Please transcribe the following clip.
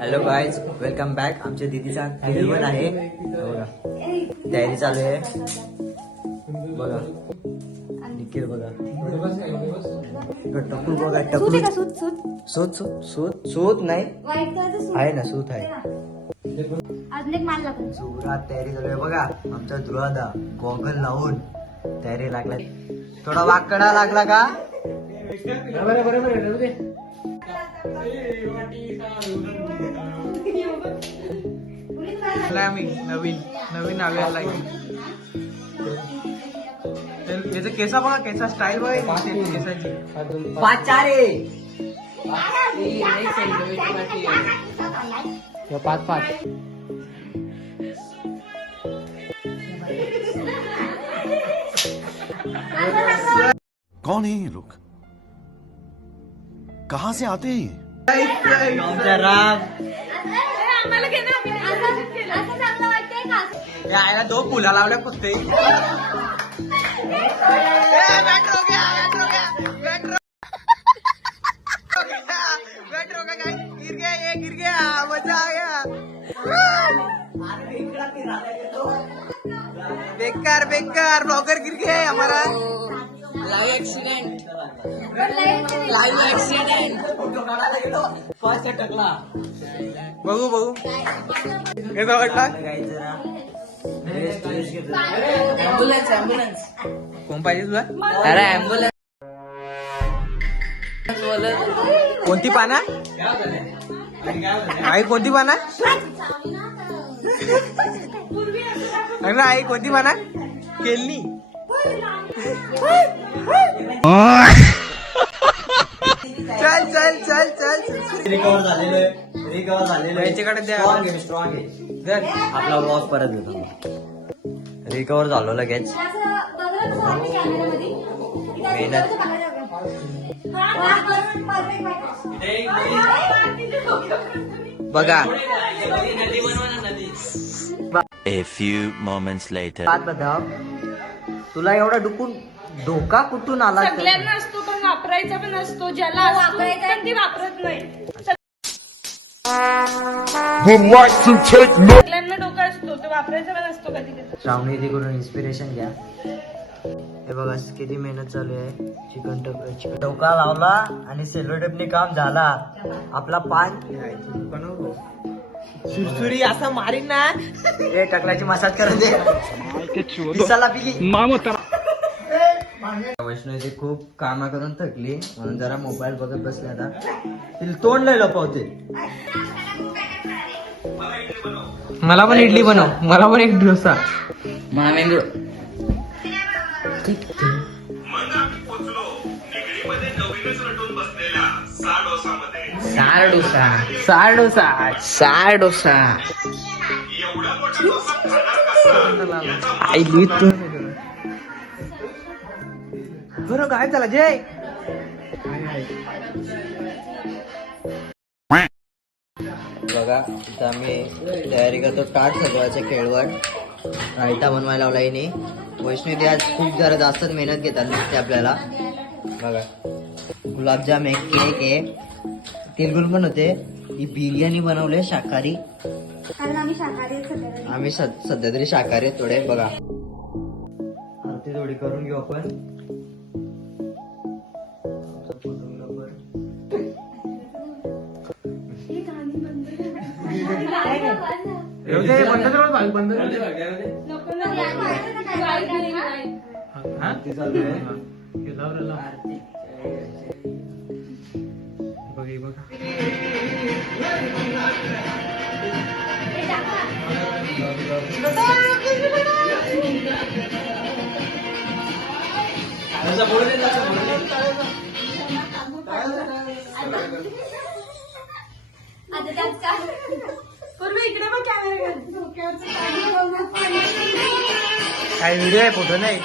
Hello guys, welcome back. आमच्या दीदीचा केळवण आहे बघा, तयारी चालू आहे बघा. निखिल बघा, टकू बघा, टकू सूत सूत सूत सूत नाही आहे ना, सूत आहे. जोरात तयारी चालू आहे बघा. आमचा ध्रुवादा गॉगल लावून तयारी लागला. थोडा वाकडा लागला का? आम्ही नवीन नवीन आलेला त्याचा केसा बघा, केसा स्टाईल बघा केसाची. पाचारे पाच पाच. कौन है ये लोग, कहां से आते हैं? आमचा राम यायला दो फुला लावल्या कुठे. बेकार बेकार ब्लॉगर गिर गया है हमारा. Live accident. बघू बघू कसा वाटला. ॲम्ब्युलन्स ॲम्ब्युलन्स कोण पाहिजे तुला? अरे ॲम्ब्युलन्स. कोणती पाना आई, कोणती पाना आई, कोणती पाना केलनी. चल चल चल चल. रिकवर झालेलं आहे, रिकवर झालेलं आहे. याच्याकडे द्या. स्ट्रॉंग आहे, स्ट्रॉंग आहे. आपला व्लॉग परत घेतो. रिकवर झालो लगेच. मेहनत बघा. A few moments later. बात बताव, तुला एवढा धोका कुठून आला? सगळ्यांना असतो पण वापरायचा पण असतो. ज्याला असतो पण ती वापरत नाही. सगळ्यांना डोका असतो, तो वापरायचा पण असतो कधी कधी. श्रावणी दीकडून इन्स्पिरेशन घ्या. हे बघा किती मेहनत चालू आहे. चिकन डोका लावला आणि सेलोटेपने काम झाला. आपला पान सुरसुरी असा मारीन ना. हे टकलाची मसाज करून दे. दिसाला पिकी. वैष्णवी खूप कामा करून थकली म्हणून जरा मोबाईल बघत बसले. आता तिला तोंड लय लपवते. मला पण इडली बनव, मला पण एक डोसा. महामेंद्र सार डोसा सार डोसा सार डोसा. आई लिहित बरं काय झालं जय. बघा इथं आम्ही तयारी करतो ताट सजवायचं. केळवण रायता बनवायला लावला हिने. वैष्णवी आज खूप जरा जास्तच मेहनत घेतात दिसते आपल्याला. बघा गुलाबजाम एक, केक आहे, तिलगुल पण होते. ही बिर्याणी बनवले शाकाहारी. आम्ही सध्या तरी शाकाहारी आहेत थोडे. बघा आरती थोडी करून घेऊ आपण. आरती चालू आहे. काय व्हिडिओ आहे, फोटो नाही.